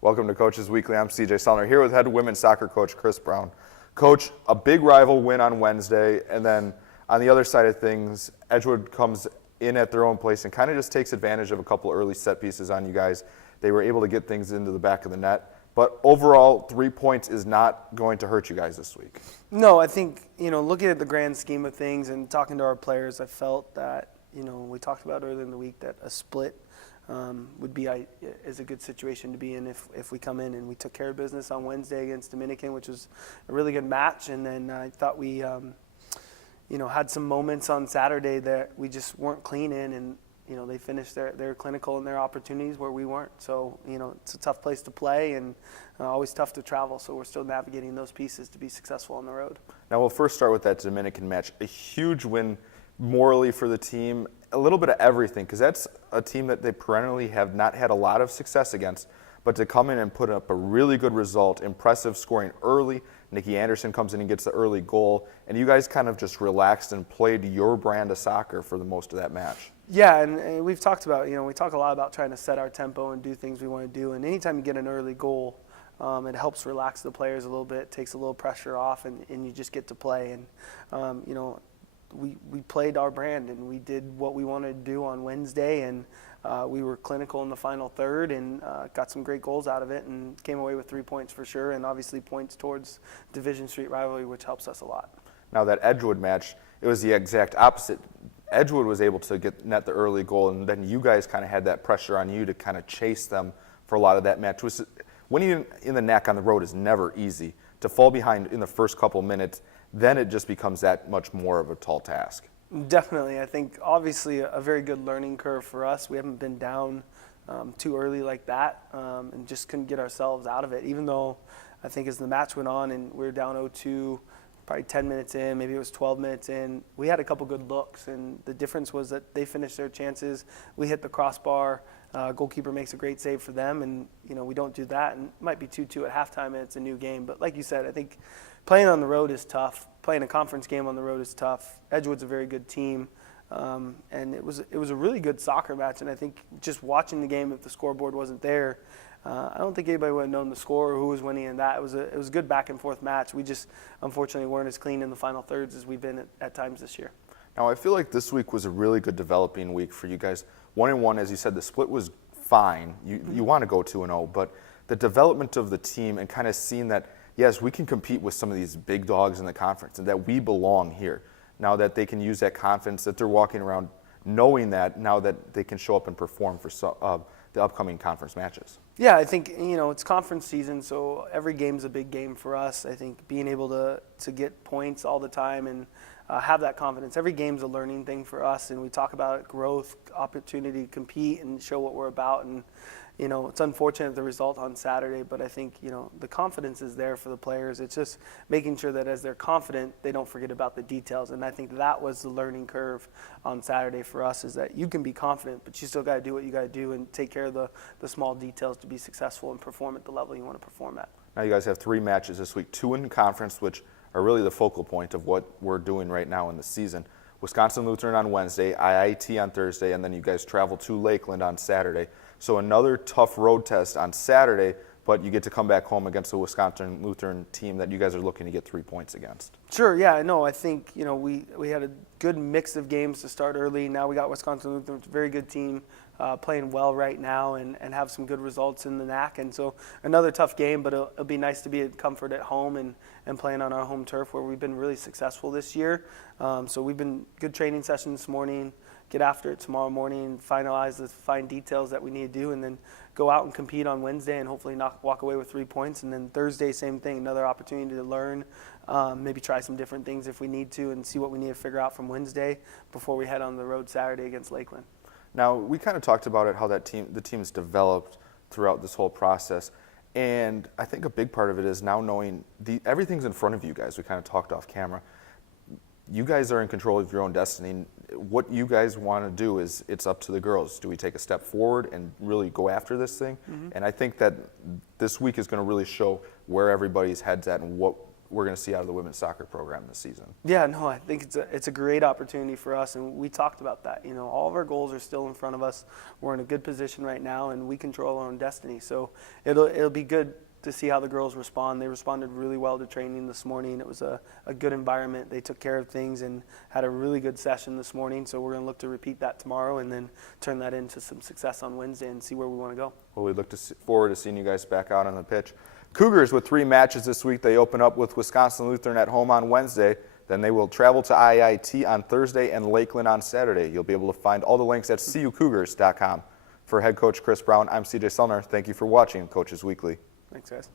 Welcome to Coach's Weekly. I'm CJ Sellner here with head women's soccer coach Chris Brown. Coach, a big rival win on Wednesday, and then on the other side of things, Edgewood comes in at their own place and kind of just takes advantage of a couple early set pieces on you guys. They were able to get things into the back of the net. But overall, 3 points is not going to hurt you guys this week. No, I think, looking at the grand scheme of things and talking to our players, I felt that, we talked about earlier in the week that a split is a good situation to be in if we come in, and we took care of business on Wednesday against Dominican, which was a really good match. And then I thought we, had some moments on Saturday that we just weren't clean in, and they finished their clinical and their opportunities where we weren't. So it's a tough place to play, and always tough to travel. So we're still navigating those pieces to be successful on the road. Now we'll first start with that Dominican match. A huge win morally for the team. A little bit of everything, because that's a team that they perennially have not had a lot of success against, but to come in and put up a really good result, impressive scoring early. Nikki Anderson comes in and gets the early goal, and you guys kind of just relaxed and played your brand of soccer for the most of that match. Yeah, and we've talked about, we talk a lot about trying to set our tempo and do things we want to do, and anytime you get an early goal, it helps relax the players a little bit, takes a little pressure off, and you just get to play. And, we played our brand, and we did what we wanted to do on Wednesday, and we were clinical in the final third, and got some great goals out of it, and came away with 3 points for sure, and obviously points towards Division Street rivalry, which helps us a lot. Now that Edgewood match, it was the exact opposite. Edgewood was able to net the early goal, and then you guys kind of had that pressure on you to kind of chase them for a lot of that match. Winning in the neck on the road is never easy. To fall behind in the first couple minutes, then it just becomes that much more of a tall task. Definitely. I think obviously a very good learning curve for us. We haven't been down too early like that, and just couldn't get ourselves out of it. Even though I think as the match went on and we were down 0-2, probably 10 minutes in, maybe it was 12 minutes in, we had a couple good looks, and the difference was that they finished their chances. We hit the crossbar. Goalkeeper makes a great save for them, and we don't do that, and it might be 2-2 at halftime, and it's a new game. But like you said, I think playing on the road is tough. Playing a conference game on the road is tough. Edgewood's a very good team, and it was a really good soccer match. And I think just watching the game, if the scoreboard wasn't there, I don't think anybody would have known the score or who was winning in that. It was a good back and forth match. We just unfortunately weren't as clean in the final thirds as we've been at times this year. Now I feel like this week was a really good developing week for you guys. 1-1, as you said, the split was fine. You want to go 2-0, but the development of the team and kind of seeing that, yes, we can compete with some of these big dogs in the conference and that we belong here. Now that they can use that confidence, that they're walking around knowing that now that they can show up and perform for the upcoming conference matches. Yeah, I think, it's conference season, so every game's a big game for us. I think being able to get points all the time and have that confidence. Every game's a learning thing for us, and we talk about it, growth, opportunity to compete and show what we're about. And it's unfortunate the result on Saturday, but I think the confidence is there for the players. It's just making sure that as they're confident, they don't forget about the details. And I think that was the learning curve on Saturday for us, is that you can be confident, but you still got to do what you got to do and take care of the small details to be successful and perform at the level you want to perform at. Now you guys have 3 matches this week, 2 in conference, which are really the focal point of what we're doing right now in the season. Wisconsin Lutheran on Wednesday, IIT on Thursday, and then you guys travel to Lakeland on Saturday. So another tough road test on Saturday, but you get to come back home against a Wisconsin Lutheran team that you guys are looking to get 3 points against. Sure, yeah, no, I think, we had a good mix of games to start early. Now we got Wisconsin Lutheran, a very good team, playing well right now and have some good results in the NAC. And so another tough game, but it'll be nice to be at comfort at home and playing on our home turf where we've been really successful this year. So we've been good training session this morning, get after it tomorrow morning, finalize the fine details that we need to do, and then go out and compete on Wednesday and hopefully walk away with 3 points. And then Thursday, same thing, another opportunity to learn, maybe try some different things if we need to, and see what we need to figure out from Wednesday before we head on the road Saturday against Lakeland. Now, we kind of talked about it, how the team's developed throughout this whole process. And I think a big part of it is now knowing everything's in front of you guys. We kind of talked off camera. You guys are in control of your own destiny. What you guys want to do is it's up to the girls. Do we take a step forward and really go after this thing? Mm-hmm. And I think that this week is going to really show where everybody's head's at and we're going to see out of the women's soccer program this season. Yeah, no, I think it's a great opportunity for us, and we talked about that. All of our goals are still in front of us. We're in a good position right now, and we control our own destiny. So it'll be good to see how the girls respond. They responded really well to training this morning. It was a good environment. They took care of things and had a really good session this morning. So we're going to look to repeat that tomorrow and then turn that into some success on Wednesday and see where we want to go. Well, we look forward to seeing you guys back out on the pitch. Cougars with 3 matches this week. They open up with Wisconsin Lutheran at home on Wednesday. Then they will travel to IIT on Thursday and Lakeland on Saturday. You'll be able to find all the links at cucougars.com. For head coach Chris Brown, I'm CJ Selner. Thank you for watching Coaches Weekly. Thanks, guys.